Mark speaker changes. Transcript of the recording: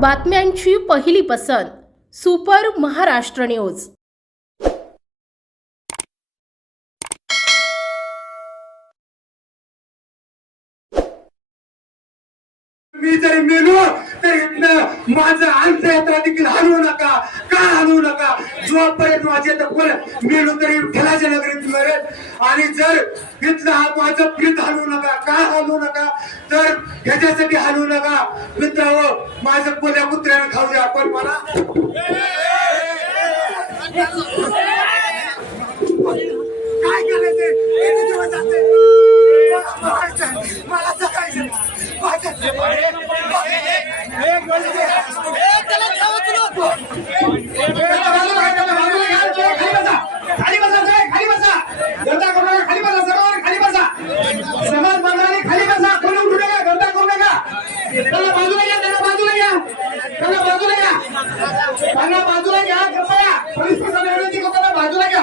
Speaker 1: बातम्यांची पहिली पसंत सुपर महाराष्ट्र न्यूज.
Speaker 2: मी जरी मेलो तरी माझं अंत्ययात्रा देखील हलवू नका. का हलवू नका? जोपर्यंत माझे तर मेलो तरी विठ्ठलाच्या नगरीत मरेल आणि जर इथलं हा माझं प्रीत हलवू नका का हलवू नका तर ह्याच्यासाठी हलवू नका मित्र हो माझ्या पोल्या कुत्र्यानं खाऊ द्या पण मला काय करायचंय मला सकाळी माझ्या त्याला बाजूला घ्या त्याला बाजूला घ्या त्याला बाजूला घ्या त्याला बाजूला घ्या कृपया. पोलीस प्रशासनाची बाजूला घ्या.